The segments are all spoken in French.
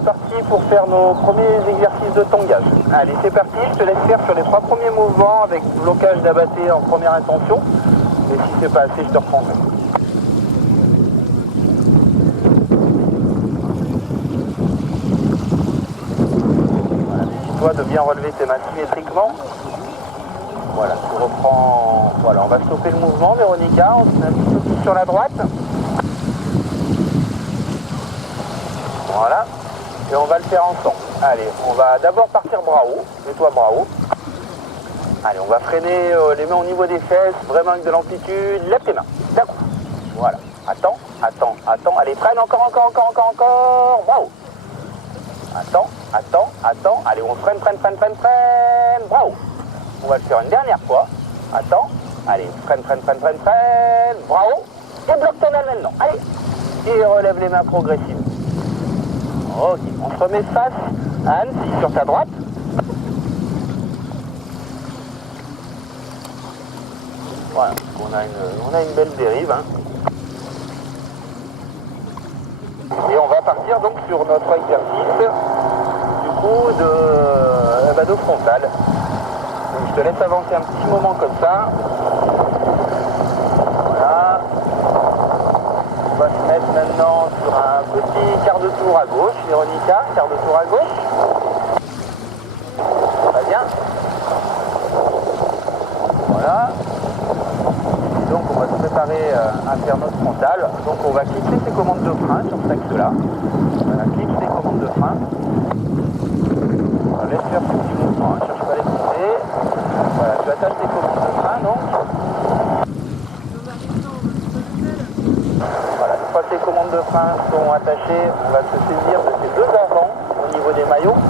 est parti pour faire nos premiers exercices de tangage. Allez, c'est parti, je te laisse faire sur les 3 premiers mouvements avec blocage d'abatté en première intention. Et si c'est pas assez, je te reprendrai. Voilà, décide-toi de bien relever tes mains symétriquement. Voilà, tu reprends. Voilà, on va stopper le mouvement, Véronica, on se met un petit peu plus sur la droite. Voilà, et on va le faire ensemble. Allez, on va d'abord partir bras haut, mets-toi bras haut. Allez, on va freiner les mains au niveau des fesses, vraiment avec de l'amplitude. Lève tes mains, d'un coup. Voilà, attends, attends, attends. Allez, freine encore, bras haut. Attends, attends, attends. Allez, on freine, bras haut. On va le faire une dernière fois. Attends, allez, freine, bras haut. Et bloque ton aile maintenant. Allez, et relève les mains progressivement. Ok, on se remet face à Annecy sur ta droite. Voilà, on a une belle dérive. Hein. Et on va partir donc sur notre exercice du coup de frontal. Donc je te laisse avancer un petit moment comme ça. Voilà. On va se mettre maintenant sur un petit quart de tour à gauche, Véronica, quart de tour à gauche. Très bien. Voilà. Et donc on va se préparer à faire notre frontal. Donc on va clipser ces commandes de frein sur cet axe-là. Voilà, clipse ces commandes de frein. Voilà, laisse faire ce petit mouvement, hein, cherche pas à les compter. Voilà, tu attaches tes commandes de frein donc. Voilà, une fois que les commandes de frein sont attachées, on va se saisir de ces 2 avants au niveau des maillots.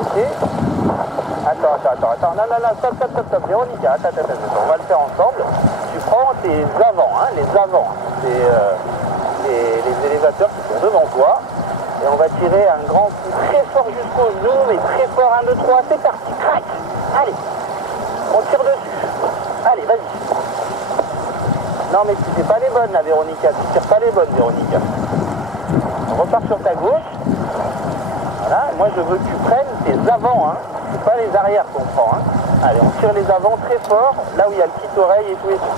Ok. Attends. Non, stop, Véronica, attends. On va le faire ensemble. Tu prends tes avants, hein, les avants, les élévateurs qui sont devant toi. Et on va tirer un grand coup très fort jusqu'au zoom et très fort, 1, 2, 3, c'est parti, crac. Allez, on tire dessus. Allez, vas-y. Non mais tu fais pas les bonnes là, Véronica, tu tires pas les bonnes, Véronica. On repart sur ta gauche. Voilà, moi je veux que tu prennes tes avants, hein. C'est pas les arrières qu'on prend, hein. Allez, on tire les avants très fort, là où il y a le petit oreille et tout et tout.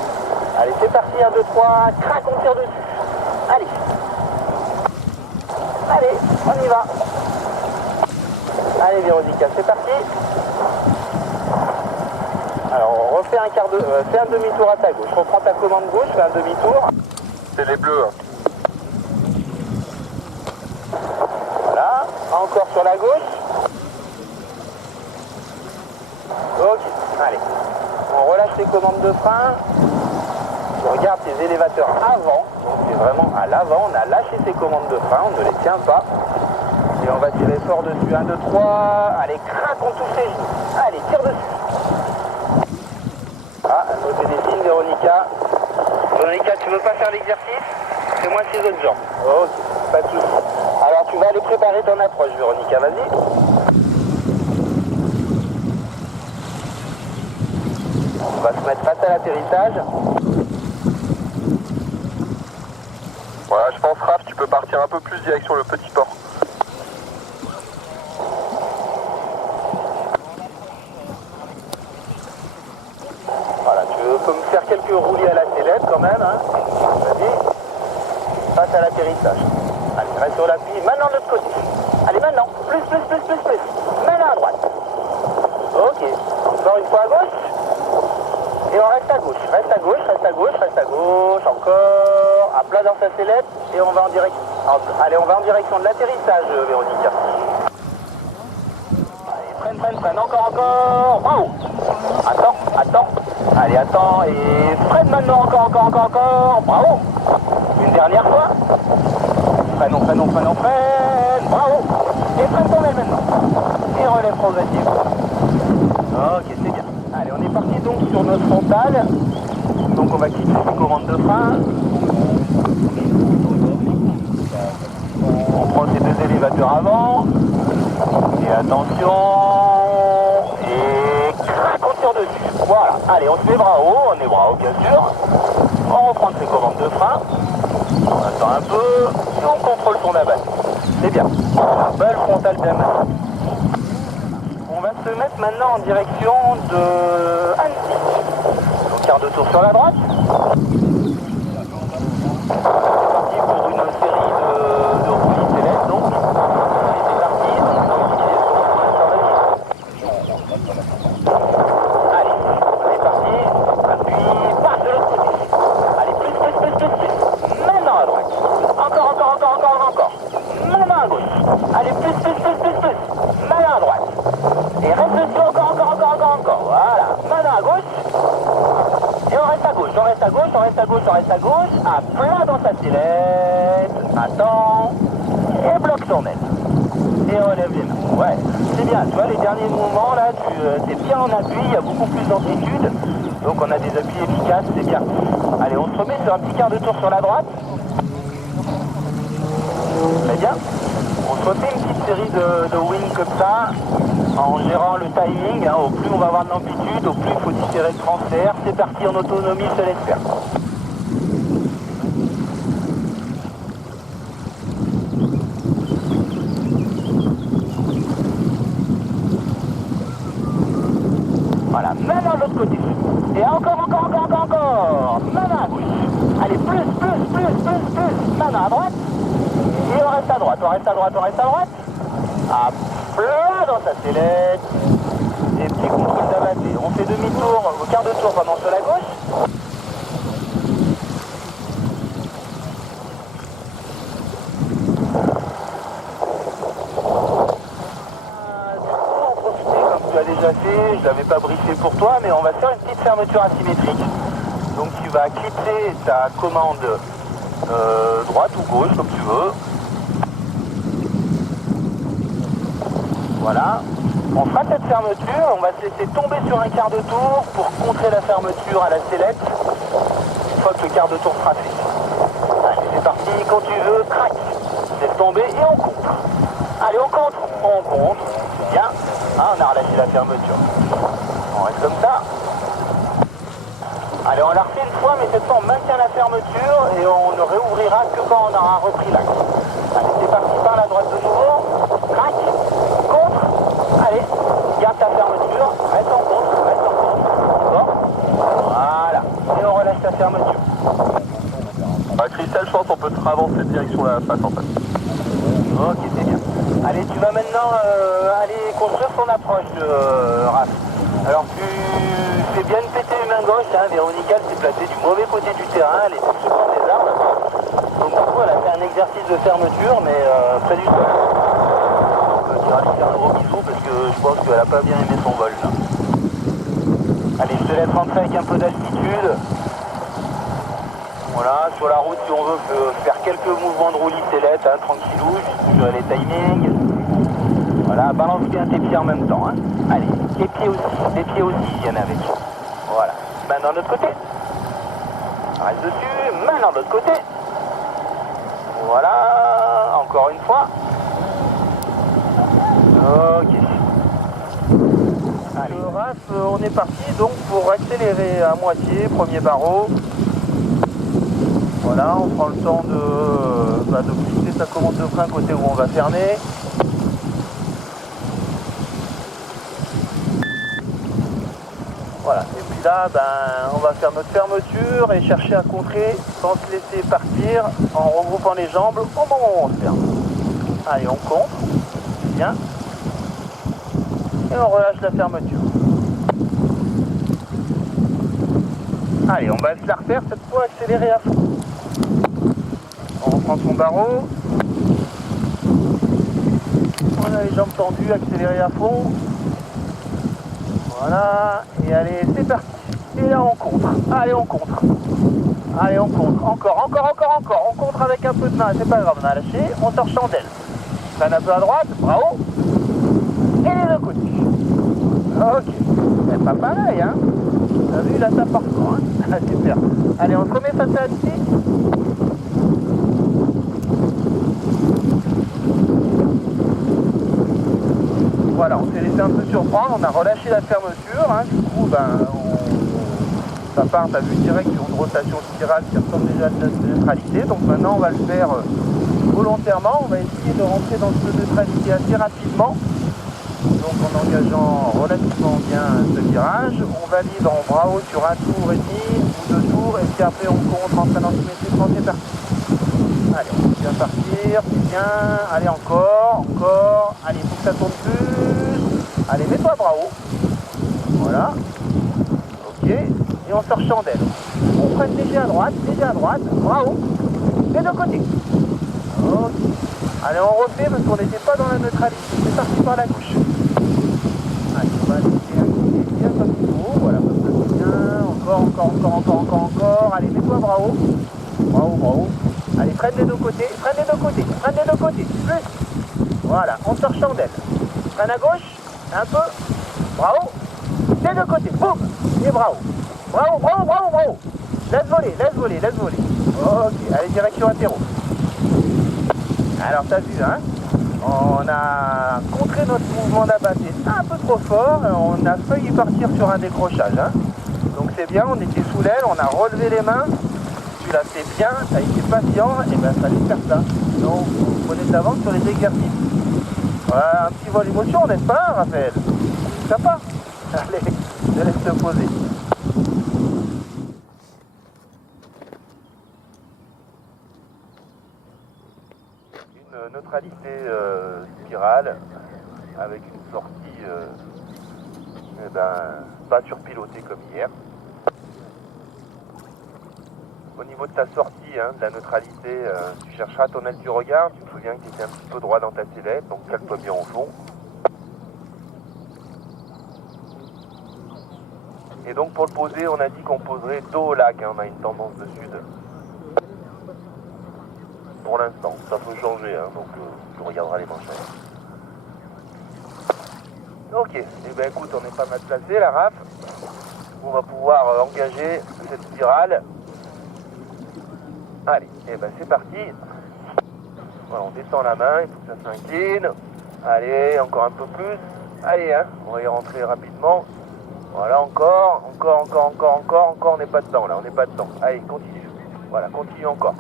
Allez, c'est parti, 1, 2, 3, crac, on tire dessus. Allez. Allez, on y va. Allez, Véronica, c'est parti. Alors, on refait fais un demi-tour à ta gauche. Reprends ta commande gauche, fais un demi-tour. C'est les bleus. Voilà, encore sur la gauche. Ok, allez. On relâche les commandes de frein. Tu regardes tes élévateurs avant. Donc c'est vraiment à l'avant. On a lâché ces commandes de frein, on ne les tient pas. Et on va tirer fort dessus. 1, 2, 3. Allez, crac, on touche les genoux. Allez, tire dessus. Ah, elle me fait des signes, Véronica. Véronica, tu veux pas faire l'exercice? Fais-moi 6 autres jambes. Ok, pas de soucis. Alors tu vas aller préparer ton approche, Véronica, vas-y. On va se mettre face à l'atterrissage. Voilà, je pense, Raph, tu peux partir un peu plus direction le petit port. Voilà, tu peux me faire quelques roulis à la sellette quand même, hein. Vas-y. Face à l'atterrissage. Allez, reste sur l'appui. Maintenant de l'autre côté. Allez, maintenant. Plus. Maintenant à droite. Ok. Encore une fois à gauche. Et on reste à gauche. Reste à gauche. Encore. À plat dans sa sellette. Et on va en direction. Allez, on va en direction de l'atterrissage, Véronica. Allez, freine. Encore. Wow. Attends. Allez, attends. Et freine maintenant. Encore. Bravo. Une dernière fois. Freine. Bravo. Et freine ton aile maintenant. Et relève progressivement. Ok, c'est bien. Allez, on est parti donc sur notre frontal. Donc on va quitter les commandes de frein. On prend ces 2 élévateurs avant. Et attention. Et crac, on tire dessus. Voilà. Allez, on se met bras haut. On est bras haut, bien sûr. On reprend ses commandes de frein. On attend un peu et on contrôle son abat. C'est bien. Belle frontale bien. On va se mettre maintenant en direction de Annecy. Donc quart de tour sur la droite. C'est parti pour une série de roulis célestes donc. Et c'est parti, donc on va utiliser son point sur la liste. Allez, on est parti. Appuie, passe de l'autre côté. Allez, plus. Maintenant à droite. Encore. Maintenant à gauche. Allez, plus. Maintenant à droite. Et reste dessus encore. Voilà. Maintenant à gauche. Et on reste à gauche. À plat dans sa sellette. Attends. Et bloque son aile. Et relève les mains. Ouais, c'est bien. Tu vois, les derniers mouvements, là, tu es bien en appui. Il y a beaucoup plus d'amplitude. Donc on a des appuis efficaces. C'est bien. Allez, on se remet sur un petit quart de tour sur la droite. Très bien. On se refait une petite série de wings comme ça, en gérant le timing. Hein. Au plus on va avoir de l'amplitude, au plus il faut différer le transfert. C'est parti en autonomie, je te laisse faire. Voilà, maintenant de l'autre côté. Et encore. Maintenant à gauche. Allez, plus. Maintenant à droite. Et on reste à droite. À plat dans sa sellette. Et petit contrôle d'abatté. On fait demi-tour, au quart de tour pendant sur la gauche. Déjà fait, je l'avais pas briefé pour toi, mais on va faire une petite fermeture asymétrique. Donc tu vas clipser ta commande droite ou gauche, comme tu veux. Voilà. On fera cette fermeture, on va se laisser tomber sur un quart de tour pour contrer la fermeture à la sellette une fois que le quart de tour sera fait. Allez, c'est parti, quand tu veux, crac. Laisse tomber et on contre. Allez, on contre. Bien. Ah, on a relâché la fermeture. On reste comme ça. Allez, on la refait une fois, mais cette fois on maintient la fermeture et on ne réouvrira que quand on aura repris l'axe. Allez, c'est parti par la droite de nouveau. Crac, contre. Allez, garde ta fermeture. Reste en contre. D'accord. Voilà. Et on relâche ta fermeture. Christelle, je pense qu'on peut te avancer direction la face en fait. Ok, c'est bien. Allez, tu vas maintenant aller construire son approche, Raph. Alors tu fais bien de péter les mains gauches, hein. Véronica s'est placée du mauvais côté du terrain, elle était souvent des arbres. Donc du coup, elle a fait un exercice de fermeture, mais près du sol. Tu vas lui faire un gros bisou parce que je pense qu'elle n'a pas bien aimé son vol là. Allez, je te laisse rentrer avec un peu d'altitude. Voilà, sur la route, si on veut faire quelques mouvements de roulis sellette, hein, tranquillou, juste sur les timings. Voilà, balance bien tes pieds en même temps. Hein. Allez, les pieds aussi viennent avec. Voilà, main de l'autre côté. Reste dessus, main de l'autre côté. Voilà, encore une fois. Ok. Allez, Raph, on est parti donc pour accélérer à moitié, premier barreau. Voilà, on prend le temps de fixer sa commande de frein côté où on va fermer. Voilà, et puis là, on va faire notre fermeture et chercher à contrer sans se laisser partir en regroupant les jambes au moment où on se ferme. Allez, on contre, bien, et on relâche la fermeture. Allez, on va se la refaire cette fois accélérer à fond. On reprend son barreau. On a les jambes tendues, accélérer à fond. Voilà, et allez, c'est parti. Et là on contre. Allez, on contre. Allez, on contre. Encore. On contre avec un peu de main, c'est pas grave, on a lâché. On sort chandelle. Freine un peu à droite, bravo. Et les deux côtés. Ok. C'est pas pareil, hein. T'as vu, là ça part fort, hein. Ah, super. Allez, on se remet face à Annecy. Voilà, on s'est laissé un peu surprendre, on a relâché la fermeture, hein. Du coup, Ça part, tu as vu direct sur une rotation spirale qui ressemble déjà à de la neutralité. Donc maintenant on va le faire volontairement. On va essayer de rentrer dans cette neutralité assez rapidement. Donc en engageant relativement bien ce virage. On valide en bravo sur un tour et demi ou 2 tours. Et puis après on compte en train symétriquement, c'est parti. Allez, on va partir, c'est bien. Allez, encore. Allez, il faut que ça tourne plus. Allez, mets-toi bravo. Voilà. Ok. Et on sort chandelle. On prenne léger à droite. Bravo. Et de côté. Ok. Allez, on refait parce qu'on n'était pas dans la neutralité. C'est parti par la gauche. Allez, on va laisser bien comme il faut. Voilà, comme ça c'est bien. Encore. Allez, mets-toi bravo. Bravo. Allez, freine des deux côtés. Plus. Voilà, on sort chandelle. Freine à gauche. Un peu. Bravo. Des deux côtés. Boum. Et bravo. Bravo. Laisse voler. Ok, allez, direction atterro. Alors, t'as vu, hein? On a contré notre mouvement d'abat. C'est un peu trop fort. On a failli partir sur un décrochage, hein? Donc c'est bien, on était sous l'aile, on a relevé les mains. Tu l'as fait bien, tu as été patient, et ben fallait faire ça. Donc, vous prenez de l'avance sur les exercices. Voilà, un petit vol émotion, n'est-ce pas, Raphaël? Sympa. Allez, je te laisse te poser. Une neutralité spirale avec une sortie pas surpilotée comme hier. Au niveau de ta sortie, de la neutralité, tu chercheras ton aile du regard. Tu te souviens que tu étais un petit peu droit dans ta sellette, donc cale-toi bien au fond. Et donc pour le poser, on a dit qu'on poserait dos au lac, on a une tendance de sud. Pour l'instant, ça peut changer, donc tu regarderas les manchettes. Ok, et ben écoute, on est pas mal placé, la RAF. On va pouvoir engager cette spirale. Allez, et ben c'est parti. Voilà, on descend la main, il faut que ça s'incline. Allez, encore un peu plus. Allez, on va y rentrer rapidement. Voilà, encore, on n'est pas dedans là, on n'est pas dedans. Allez, continue. Voilà, continue encore.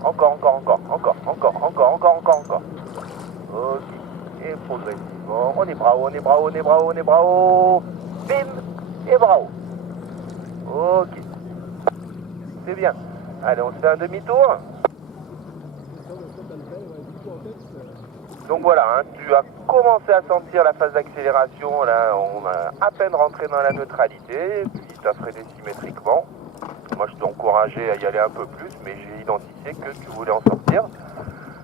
Ok, et progressivement. On est bravo. Bim, et bravo. Ok, c'est bien. Allez, on se fait un demi-tour. Donc voilà, tu as commencé à sentir la phase d'accélération. Là, on a à peine rentré dans la neutralité, puis tu as freiné symétriquement. Moi, je t'ai encouragé à y aller un peu plus, mais j'ai identifié que tu voulais en sortir.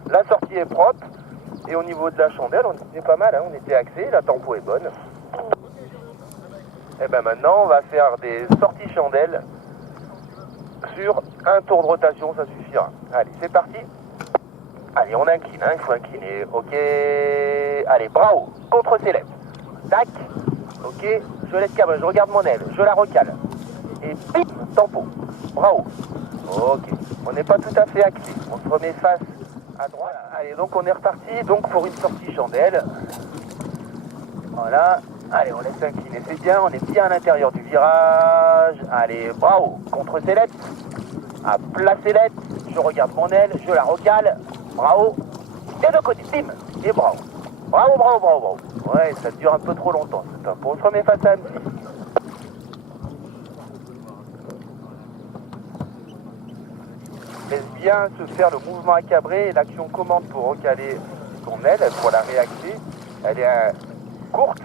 La sortie est propre, et au niveau de la chandelle, on était pas mal, on était axé, la tempo est bonne. Et ben maintenant, on va faire des sorties chandelles sur un tour de rotation, ça suffira. Allez, c'est parti. Allez, on incline, il faut incliner. Ok. Allez, bravo. Contre ses lettres. Tac. Ok. Je laisse câble, je regarde mon aile, je la recale. Et bim, tempo. Bravo. Ok. On n'est pas tout à fait axé. On se remet face à droite. Allez, donc on est reparti donc pour une sortie chandelle. Voilà. Allez, on laisse incliner, c'est bien. On est bien à l'intérieur du virage. Allez, bravo. Contre ses lettres. À plat ses lettres. Je regarde mon aile, je la recale. Bravo. Et de côté, bim. Et bravo. Bravo. Ouais, ça dure un peu trop longtemps. On se remet face à un petit. Laisse bien se faire le mouvement accabré et l'action commande pour recaler ton aile, pour la réaxer. Elle est courte,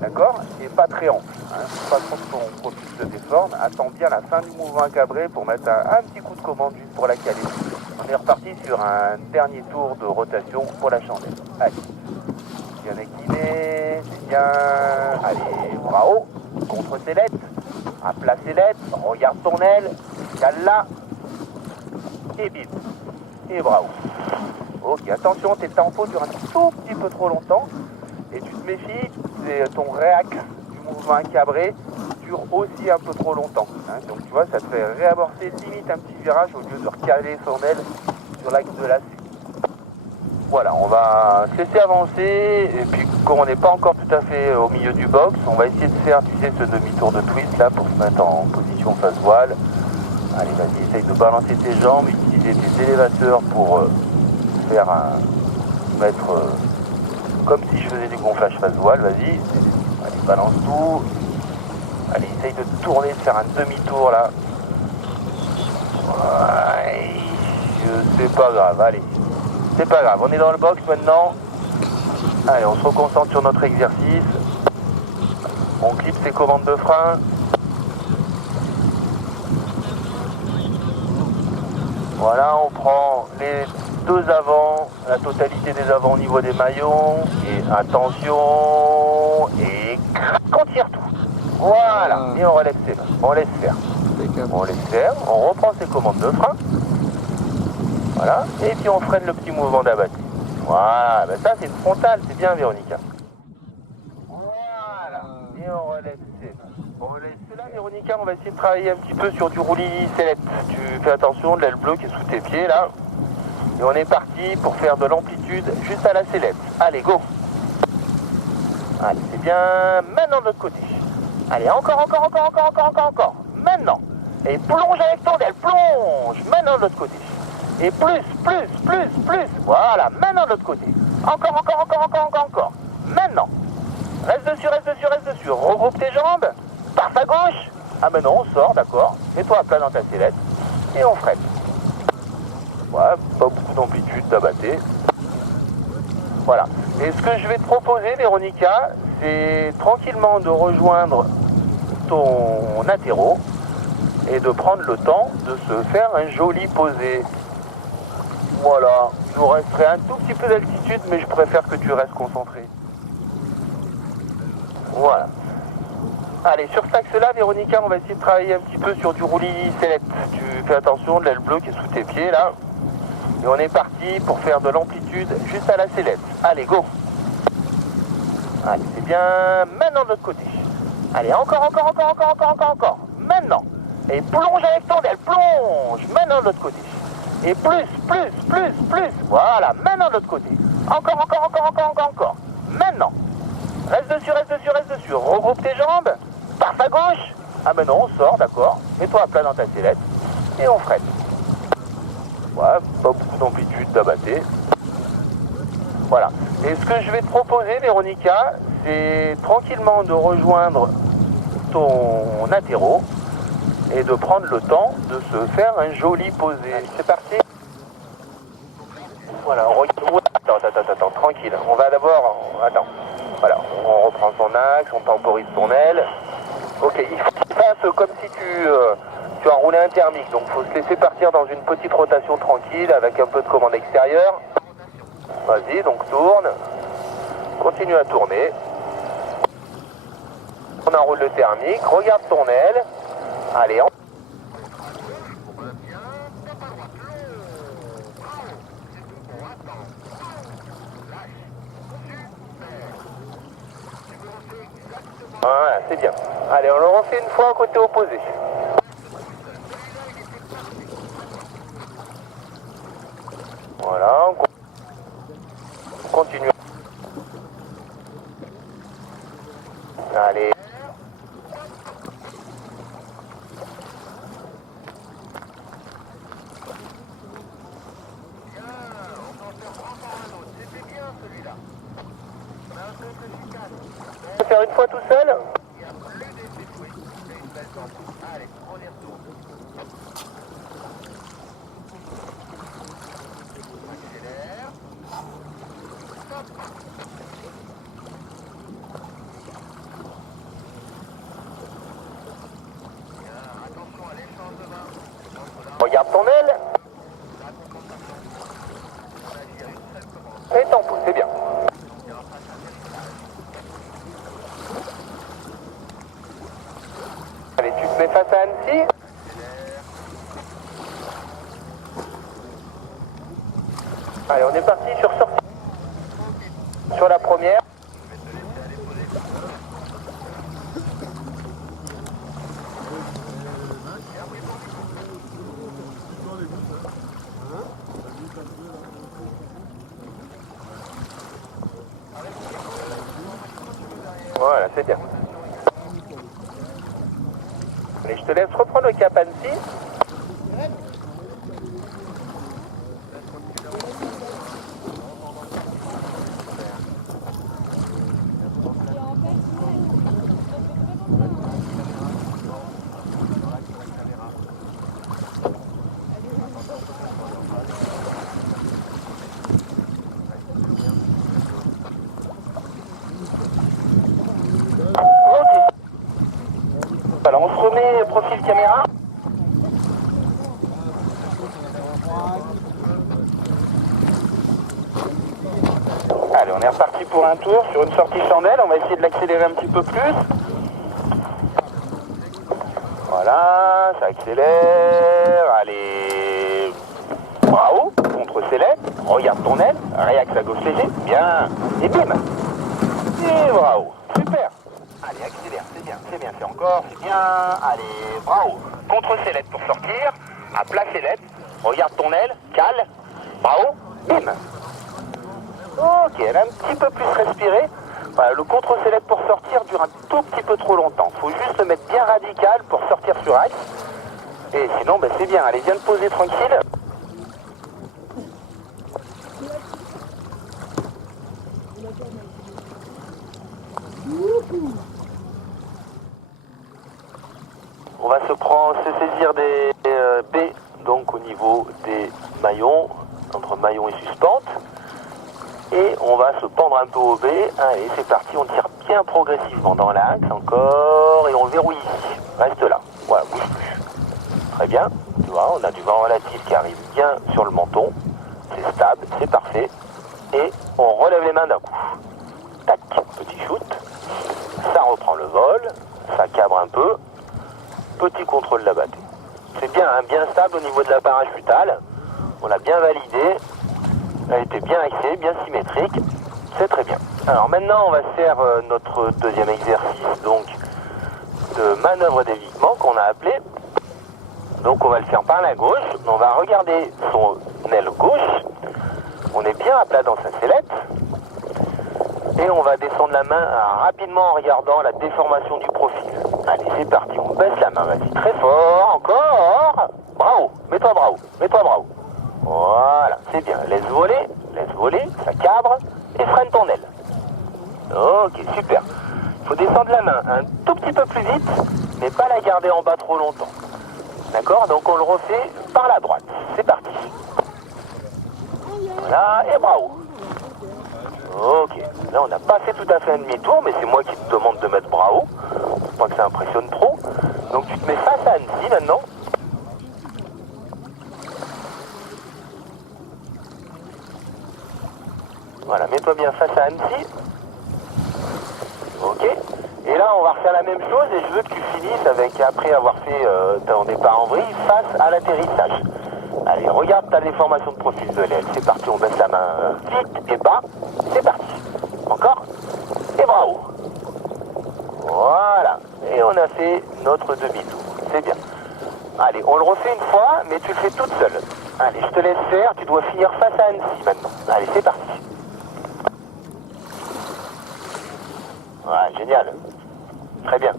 d'accord, et pas très ample. Faut pas trop que ton profil se déforme. Attends bien la fin du mouvement accabré pour mettre un petit coup de commande juste pour la caler. On est reparti sur un dernier tour de rotation pour la chandelle. Allez, bien incliné, c'est bien. Allez, bravo. Contre ses lettres, à plat ses lettres, regarde ton aile, cale-la. Et bim. Et bravo. Ok, attention, tes tempos durent un tout petit peu trop longtemps. Et tu te méfies, ton réaxe du mouvement accabré dure aussi un peu trop longtemps. Donc tu vois, ça te fait réamorcer limite un petit virage au lieu de recaler son aile sur l'axe de la suite. Voilà, on va se laisser avancer, et puis comme on n'est pas encore tout à fait au milieu du box, on va essayer de faire, tu sais, ce demi-tour de twist là, pour se mettre en position face voile. Allez, vas-y, essaye de balancer tes jambes, utiliser tes élévateurs pour faire mettre comme si je faisais du gonflage face voile, vas-y. Allez, balance tout. Allez, essaye de tourner, de faire un demi-tour là. Ouais, c'est pas grave, allez. C'est pas grave, on est dans le box maintenant. Allez, on se reconcentre sur notre exercice. On clip ses commandes de frein. Voilà, on prend les deux avants, la totalité des avants au niveau des maillons. Et attention, et crac, on tire tout. Voilà, et on relève ses mains. On laisse faire. On laisse faire, on reprend ses commandes de frein. Voilà, et puis on freine le petit mouvement d'abattu. Voilà, ben ça c'est une frontale, c'est bien Véronica. Voilà, et on relève ses mains. On relève cela Véronica, on va essayer de travailler un petit peu sur du roulis sellette. Tu fais attention de l'aile bleue qui est sous tes pieds là. Et on est parti pour faire de l'amplitude juste à la sellette. Allez, go. Allez, c'est bien, maintenant de l'autre côté. Allez, encore. Maintenant. Et plonge avec ton aile, plonge. Maintenant de l'autre côté. Et plus. Voilà, maintenant de l'autre côté. Encore. Maintenant. Reste dessus. Regroupe tes jambes. Pars à gauche. Ah mais non, on sort, d'accord. Mets-toi à plat dans ta sellette. Et on freine. Voilà, pas beaucoup d'amplitude d'abatté. Voilà. Et ce que je vais te proposer, Véronica, c'est tranquillement de rejoindre ton attéro et de prendre le temps de se faire un joli posé. Voilà, il nous resterait un tout petit peu d'altitude, mais je préfère que tu restes concentré. Voilà. Allez, sur cet axe-là, Véronica, on va essayer de travailler un petit peu sur du roulis sellette. Tu fais attention de l'aile bleue qui est sous tes pieds, là. Et on est parti pour faire de l'amplitude juste à la sellette. Allez, go. Allez, c'est bien, maintenant de l'autre côté. Allez, encore. Maintenant. Et plonge avec ton aile, plonge. Maintenant de l'autre côté. Et plus. Voilà, maintenant de l'autre côté. Encore. Maintenant. Reste dessus. Regroupe tes jambes. Pars à gauche. Ah mais non, on sort, d'accord. Mets-toi à plat dans ta sellette. Et on freine. Ouais, pas beaucoup d'amplitude d'abatté. Voilà. Et ce que je vais te proposer, Véronica, c'est tranquillement de rejoindre ton attéro et de prendre le temps de se faire un joli posé. C'est parti. Voilà, attends, tranquille. On va d'abord... Attends. Voilà, on reprend son axe, on temporise ton aile. Ok, il faut que tu fasses comme si tu enroulais un thermique. Donc il faut se laisser partir dans une petite rotation tranquille avec un peu de commande extérieure. Vas-y, donc tourne. Continue à tourner. On enroule le thermique, regarde ton aile. Allez, voilà, c'est bien. Allez, on le refait une fois au côté opposé. Voilà, on continue. Allez. On peut faire une fois tout seul? Regarde ton aile. Et t'en pousses, c'est bien. Allez, tu te mets face à Annecy. Allez, on est parti sur sortie. Sur la première. c'est bien. Allez, je te laisse reprendre le cap Annecy. Alors on se remet profil caméra. Allez, on est reparti pour un tour sur une sortie chandelle. On va essayer de l'accélérer un petit peu plus. Voilà, ça accélère. Allez, bravo, contre Céleste. Regarde ton aile, réaxe à gauche léger. Bien, et bim. Et bravo, super. Allez, accélère, c'est bien, c'est encore, c'est bien. Allez, bravo. Contre Céleste pour sortir. À plat Céleste. Regarde ton aile, cale. Bravo, bim. Ok, elle a un petit peu plus respiré. Voilà, le contre Céleste pour sortir dure un tout petit peu trop longtemps. Faut juste le mettre bien radical pour sortir sur axe. Et sinon, c'est bien. Allez, viens te poser tranquille. On va se saisir des baies, donc au niveau des maillons, entre maillons et suspente. Et on va se pendre un peu au baies. Allez, c'est parti, on tire bien progressivement dans l'axe, encore, et on verrouille ici. Reste là, voilà, bouge plus. Très bien, tu vois, on a du vent relatif qui arrive bien sur le menton. C'est stable, c'est parfait. Et on relève les mains d'un coup. Tac, petit shoot. Ça reprend le vol, ça cabre un peu. Petit contrôle de la battue. C'est bien, hein, bien stable au niveau de la parachutale. On l'a bien validé. Elle était bien axée, bien symétrique. C'est très bien. Alors maintenant, on va faire notre deuxième exercice donc de manœuvre d'évitement qu'on a appelé. Donc on va le faire par la gauche. On va regarder son aile gauche. On est bien à plat dans sa sellette. Et on va descendre la main rapidement en regardant la déformation du profil. Allez, c'est parti, on baisse la main, vas-y, très fort, encore. Bravo, mets-toi bravo, mets-toi bravo. Voilà, c'est bien, laisse voler, ça cabre, et freine ton aile. Ok, super. Il faut descendre la main un tout petit peu plus vite, mais pas la garder en bas trop longtemps. D'accord, donc on le refait par la droite. C'est parti. Voilà, et bravo. Ok, là on n'a pas fait tout à fait un demi-tour, mais c'est moi qui te demande de mettre bravo. Faut pas que ça impressionne trop. Donc tu te mets face à Annecy maintenant. Voilà, mets-toi bien face à Annecy. Ok. Et là on va refaire la même chose et je veux que tu finisses avec, après avoir fait ton départ en vrille, face à l'atterrissage. Allez, regarde ta déformation de profil de l'aile. C'est parti, on baisse la main vite et bas. C'est parti. Encore. Et bravo. Voilà. Et on a fait notre demi-tour. C'est bien. Allez, on le refait une fois, mais tu le fais toute seule. Allez, je te laisse faire. Tu dois finir face à Annecy maintenant. Allez, c'est parti. Voilà, génial. Très bien.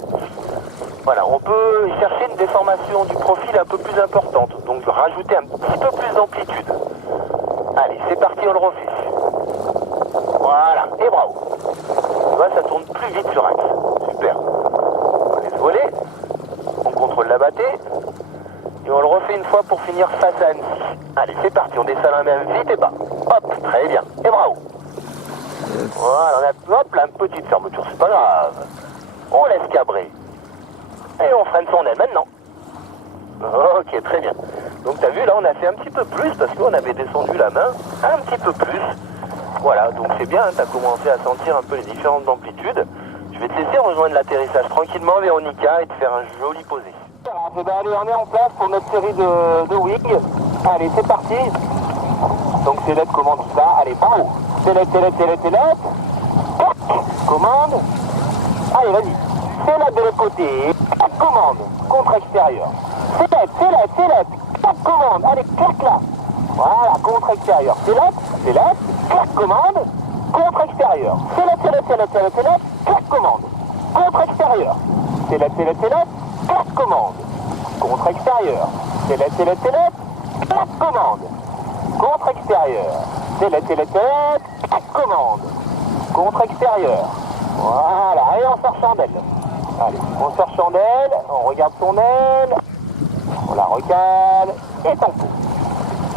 Voilà, on peut chercher une déformation du profil un peu plus importante, donc rajouter un petit peu plus d'amplitude. Allez, c'est parti, on le refait. Voilà, et bravo. Tu vois, ça tourne plus vite sur axe. Super. On laisse voler, on contrôle la battée, et on le refait une fois pour finir face à Annecy. Allez, c'est parti, on descend la main vite et bas. Hop, très bien, et bravo. Voilà, on a hop, là, une petite fermeture, c'est pas grave. On laisse cabrer. Et on freine son aile maintenant. Ok, très bien. Donc t'as vu, là on a fait un petit peu plus parce qu'on avait descendu la main un petit peu plus. Voilà, donc c'est bien, hein, t'as commencé à sentir un peu les différentes amplitudes. Je vais te laisser rejoindre l'atterrissage tranquillement, Véronica, et te faire un joli posé. Voilà, allez, on est en place pour notre série de wing. Allez, c'est parti. Donc Céleste commande tout ça. Allez, bravo. Céleste. Commande. Allez, vas-y. Céleste de l'autre côté. Commande. Contre extérieur. Céleste. Commande. Allez, clac là. Voilà, contre extérieur. Céleste. Clac commande. Contre extérieur. Céleste. Clac commande. Contre-extérieur. Select, place commande. Contre-extérieur. Select, place commande. Contre-extérieur. Select, place commande. Contre-extérieur. Voilà, et on sort chandelle. Allez, on sort chandelle, on regarde son aile, on la recale, et tempo.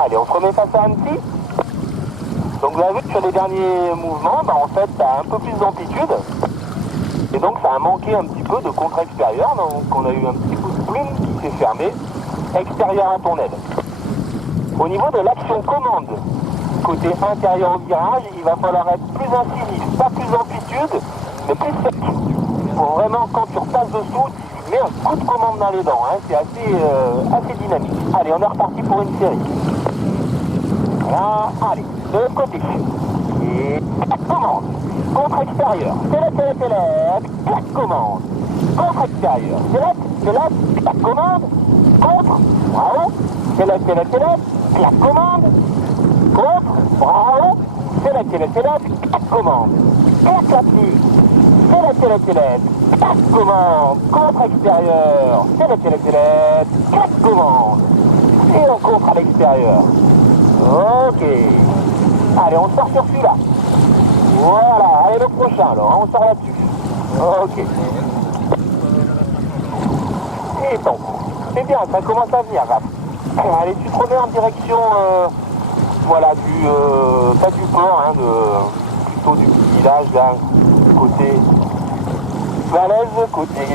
Allez, on se remet face à un petit. Donc vous avez vu que sur les derniers mouvements, en fait, ça a un peu plus d'amplitude. Et donc ça a manqué un petit peu de contre-extérieur, donc on a eu un petit coup de plume qui s'est fermé, extérieur à ton aile. Au niveau de l'action commande, côté intérieur au virage, il va falloir être plus incisif, pas plus d'amplitude, mais plus sec. Pour vraiment, quand tu repasses dessous, tu mets un coup de commande dans les dents, hein. C'est assez dynamique. Allez, on est reparti pour une série. Voilà, allez, de l'autre côté. Et commande. Contre-extérieur. Select, commande. Contre-extérieur. Select, commande. Contre, bravo. Select, commande. Contre, bravo. Select, commande. Clac là-dessus. Select, commande. Contre-extérieur. Select, commande. Et on contre à l'extérieur. Ok. Allez, on sort sur celui-là. Voilà, allez le prochain alors, on sort là-dessus. Ok. Et donc, c'est bien, ça commence à venir, Raph. Allez, tu te remets en direction, voilà, pas du port, hein, plutôt du petit village, là, côté Valaises, côté,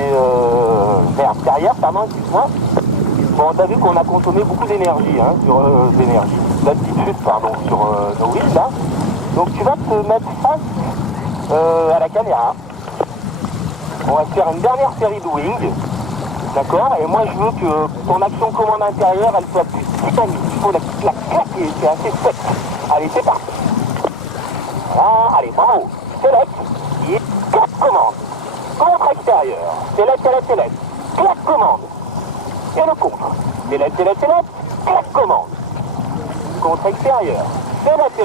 derrière, pardon, excuse-moi. Bon, t'as vu qu'on a consommé beaucoup d'énergie, hein, d'altitude, pardon, sur nos wheels, là. Donc tu vas te mettre face à la caméra. On va faire une dernière série de wings. D'accord? Et moi je veux que ton action commande intérieure, elle soit plus dynamique. Il faut la claquer, c'est assez sec. Allez, c'est parti. Voilà, allez, bravo. Select, et claque commande. Contre extérieur. Select. Claque commande. Et le contre. Select, claque commande. Contre extérieur. Select,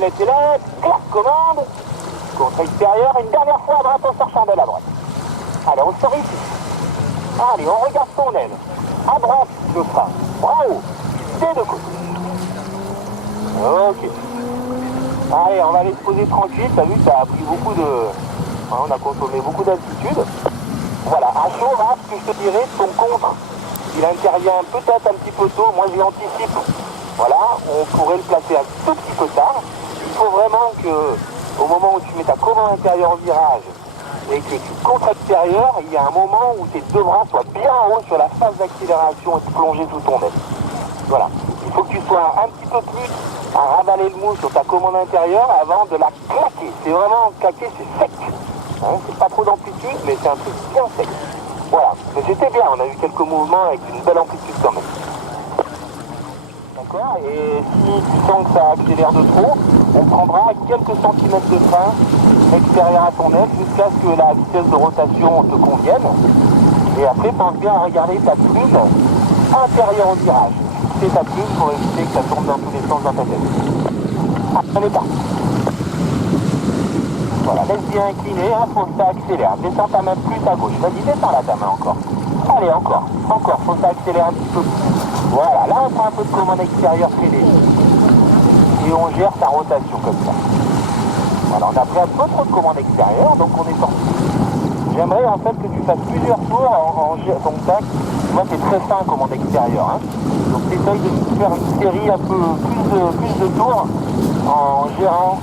claque commande. Contre extérieur, une dernière fois à droite, on sort chandelle à droite. Allez, on sort ici. Allez, on regarde son aile. À droite, le frein. Bravo. Des deux côtés. Ok. Allez, on va aller se poser tranquille. T'as vu, ça a pris beaucoup de... On a consommé beaucoup d'altitude. Voilà, à chaud, là, ce que je te dirais, ton contre, il intervient peut-être un petit peu tôt. Moi, je l'anticipe. Voilà, on pourrait le placer un tout petit peu tard. Il faut vraiment que, au moment où tu mets ta commande intérieure au virage et que tu contre extérieur, il y a un moment où tes deux bras soient bien en haut sur la phase d'accélération et de plonger sous ton aile. Voilà. Il faut que tu sois un petit peu plus à ravaler le mou sur ta commande intérieure avant de la claquer. C'est vraiment claquer, c'est sec. Hein, c'est pas trop d'amplitude, mais c'est un truc bien sec. Voilà. Mais c'était bien, on a eu quelques mouvements avec une belle amplitude quand même. D'accord? Et si tu sens que ça accélère de trop, on prendra quelques centimètres de frein extérieur à ton aile jusqu'à ce que la vitesse de rotation te convienne. Et après, pense bien à regarder ta plume intérieure au virage. C'est ta plume pour éviter que ça tourne dans tous les sens dans ta tête. Ah, on est parti. Voilà, laisse bien incliner, hein, faut que ça accélère. Descends ta main plus à gauche. Vas-y, descends là ta main encore. Allez, encore, faut que ça accélère un petit peu plus. Voilà, là on prend un peu de commande extérieure très léger. Et on gère sa rotation comme ça. Voilà, on a pris un peu trop de commande extérieure, donc on est sorti. J'aimerais en fait que tu fasses plusieurs tours en ton tac. Moi c'est très fin commande extérieure. Hein. Donc essaye de faire une série un peu plus de tours en gérant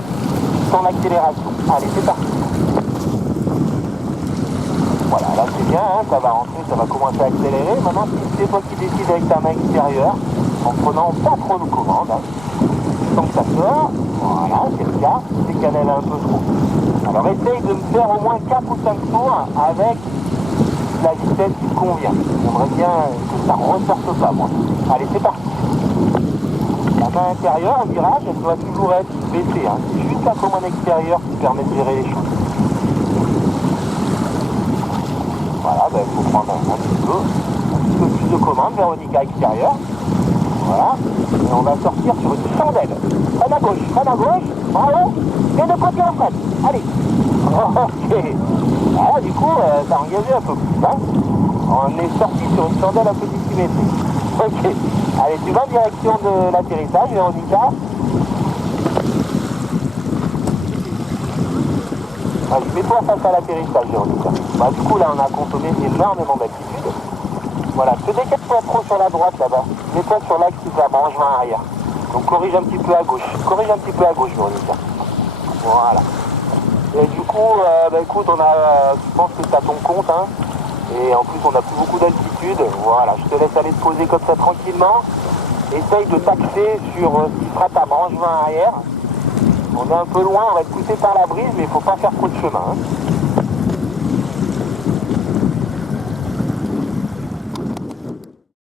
ton accélération. Allez, c'est parti. Voilà, là c'est bien, hein, ça va rentrer, ça va commencer à accélérer. Maintenant, c'est toi qui décides avec ta main extérieure, en prenant pas trop de commandes. Hein. Tant que ça sort, voilà, c'est le cas, c'est cannelle un peu trop. Alors essaye de me faire au moins 4 ou 5 tours avec la vitesse qui te convient. J'aimerais bien que ça ne ressorte pas, moi. Allez, c'est parti. La main intérieure, au virage, elle doit toujours être baissée. Hein. C'est juste la commande extérieure qui permet de gérer les choses. Voilà, il faut prendre un petit peu plus de commandes, Véronica extérieure. Voilà, et on va sortir sur une chandelle. Freine à gauche, bravo, et de côté en freine. Allez, Ok. Ah, du coup, t'as engagé un peu plus, hein. On est sorti sur une chandelle un peu dissymétrique. Ok. Allez, tu vas en direction de l'atterrissage, Véronica. Allez, mets-toi face à l'atterrissage, Véronica. Bah, du coup, là, on a consommé énormément d'altitude. Voilà, te décale-toi trop sur la droite, là-bas. Mets-toi sur l'axe qui va branchement arrière. Donc, corrige un petit peu à gauche. Corrige un petit peu à gauche, Véronica. Voilà. Et du coup, bah, écoute, je pense que t'as ton compte, hein. Et en plus, on n'a plus beaucoup d'altitude. Voilà, je te laisse aller te poser comme ça tranquillement. Essaye de t'axer sur ce qui sera ta branche 20 arrière. On est un peu loin, on va être poussé par la brise, mais il faut pas faire trop de chemin, hein.